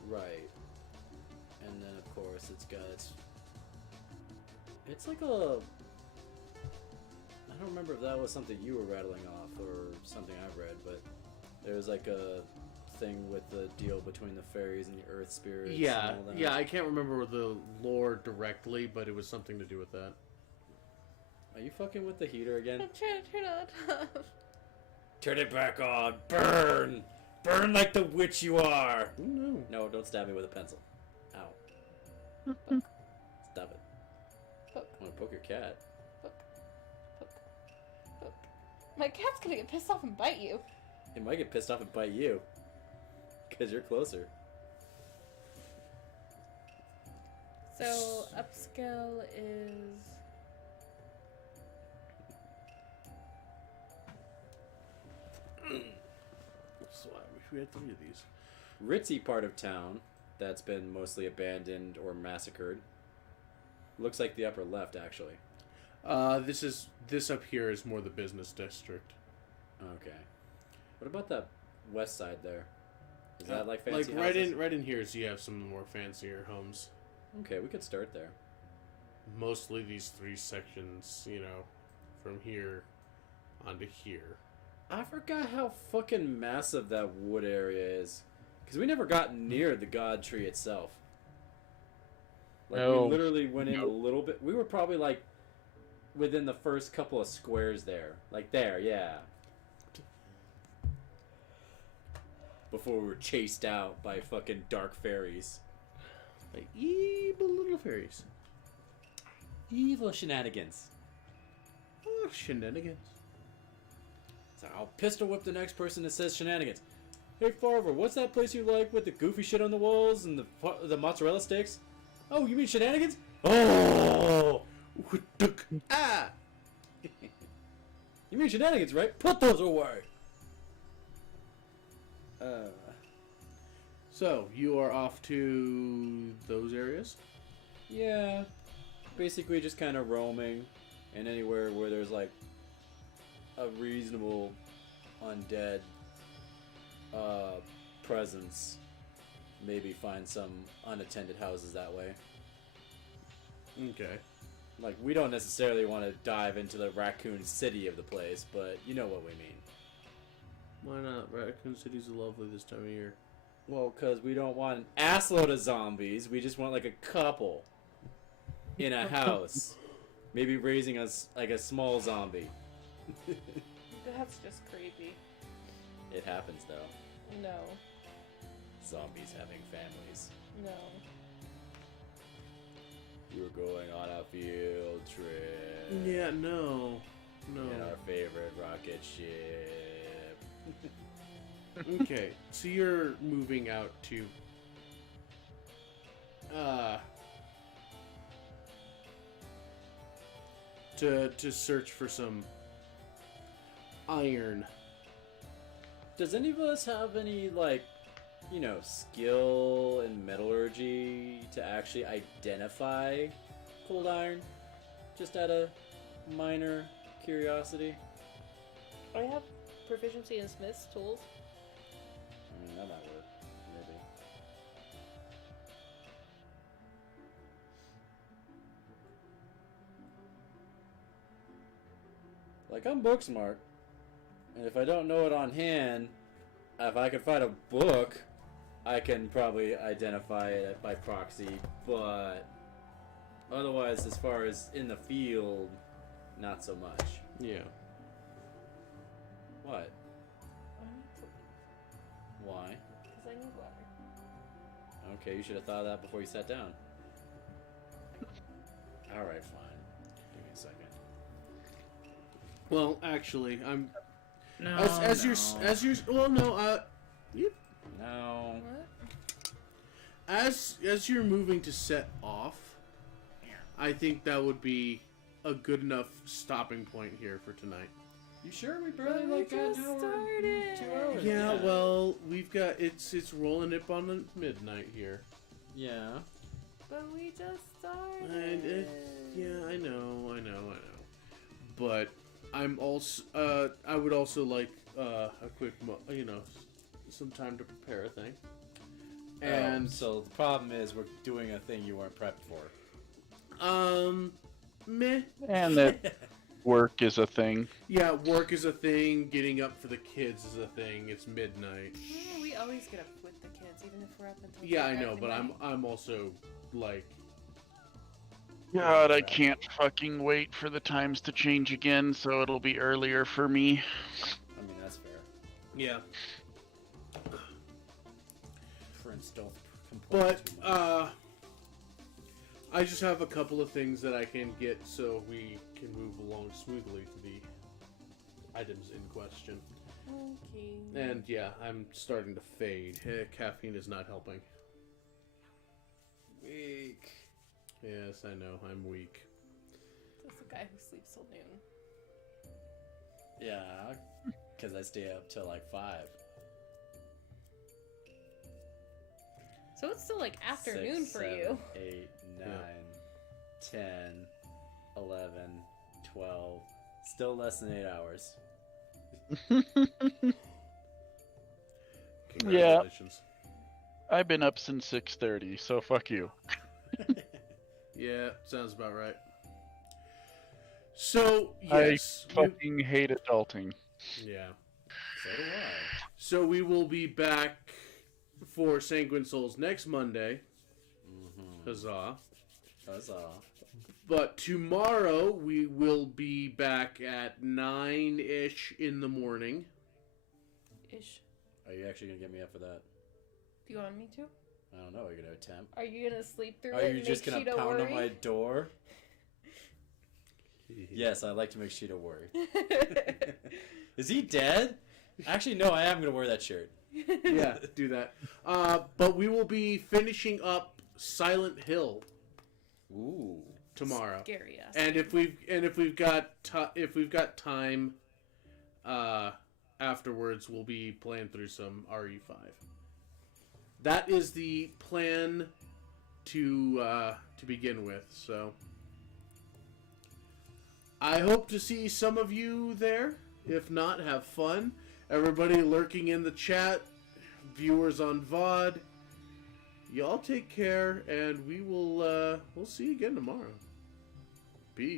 Right. And then of course it's like a, I don't remember if that was something you were rattling off or something I've read, but there was like a thing with the deal between the fairies and the earth spirits. Yeah, and all that. yeah. I can't remember the lore directly, but it was something to do with that. Are you fucking with the heater again? I'm trying to turn it on. Turn it back on. Burn. Burn like the witch you are! No. No, don't stab me with a pencil. Ow. Stop it. Poke. I'm gonna poke your cat. Poke. My cat's gonna get pissed off and bite you. It might get pissed off and bite you. Because you're closer. So, upscale is... So I wish we had 3 of these. Ritzy part of town that's been mostly abandoned or massacred. Looks like the upper left, actually. This up here is more the business district. Okay. What about that west side there? Is that like fancy like houses? right in here, so you have some of the more fancier homes. Okay, we could start there. Mostly these 3 sections, you know, from here onto here. I forgot how fucking massive that wood area is. Because we never got near the god tree itself. Like, No. we literally went in a little bit. We were probably, like, within the first couple of squares there. Like, there, yeah. Before we were chased out by fucking dark fairies. Like evil little fairies. Evil shenanigans. Oh, shenanigans. So I'll pistol whip the next person that says shenanigans. Hey Farver, what's that place you like with the goofy shit on the walls and the mozzarella sticks? Oh, you mean shenanigans? Oh! Ah! You mean shenanigans, right? Put those away! So, you are off to those areas? Yeah. Basically just kind of roaming. And anywhere where there's like a reasonable undead presence. Maybe find some unattended houses that way. Okay. Like, we don't necessarily want to dive into the raccoon city of the place, but you know what we mean. Why not? Raccoon City's lovely this time of year. Well, because we don't want an assload of zombies. We just want, like, a couple in a house. Maybe raising us, like, a small zombie. That's just creepy. It happens, though. No. Zombies having families. No. We're going on a field trip. Yeah, no. No. In our favorite rocket ship. Okay, so you're moving out to to search for some iron. Does any of us have any, like, you know, skill in metallurgy to actually identify cold iron? Just out of minor curiosity? I have proficiency in Smith's tools. I mean, that might work. Maybe. Like, I'm book smart. And if I don't know it on hand, if I can find a book, I can probably identify it by proxy. But otherwise, as far as in the field, not so much. Yeah. What? I need to Why? because I need water. Okay, you should have thought of that before you sat down. Alright, fine. Give me a second. Well, actually, I'm No, as you're well, no, yep. No. What? As you're moving to set off, I think that would be a good enough stopping point here for tonight. You sure we But barely we like got just an hour? started. 2 hours. Yeah, well, we've got it's rolling up on the midnight here, Yeah. But we just started. and yeah, I know, but I'm also I would also like a quick some time to prepare a thing, and so the problem is we're doing a thing you weren't prepped for. meh. And that work is a thing. Yeah, work is a thing. Getting up for the kids is a thing. It's midnight. No, we always get up with the kids, even if we're up until. Yeah, I dark know, at but night. I'm also like, God, I can't fucking wait for the times to change again, so it'll be earlier for me. I mean, that's fair. yeah. Stealth component But too much. I just have a couple of things that I can get so we can move along smoothly to the items in question. Okay. And yeah, I'm starting to fade. Caffeine is not helping. Weak. Yes, I know. I'm weak. That's the guy who sleeps till noon. Yeah, because I stay up till like 5. So it's still like afternoon 6, for 7, you. 8, 9, Yeah. 10, 11, 12. Still less than 8 hours. Congratulations. I've been up since 6:30, so fuck you. Yeah, sounds about right. So, I yes. fucking hate adulting. Yeah. So do I. So we will be back for Sanguine Souls next Monday. Mm-hmm. Huzzah. Huzzah. But tomorrow we will be back at 9-ish in the morning. Ish. Are you actually going to get me up for that? Do you want me to? I don't know. Are you going to attempt? Are you gonna sleep through Are it? you and just make going to Sheeta pound worry? on my door? Yes, I like to make Sheeta worry. Is he dead? Actually, no, I am going to wear that shirt. Yeah, do that. But we will be finishing up Silent Hill Ooh. tomorrow. Scary ass. And if we've got time afterwards, we'll be playing through some RE5. That is the plan to begin with. So I hope to see some of you there. If not, have fun. Everybody lurking in the chat, viewers on VOD. Y'all take care, and we'll see you again tomorrow.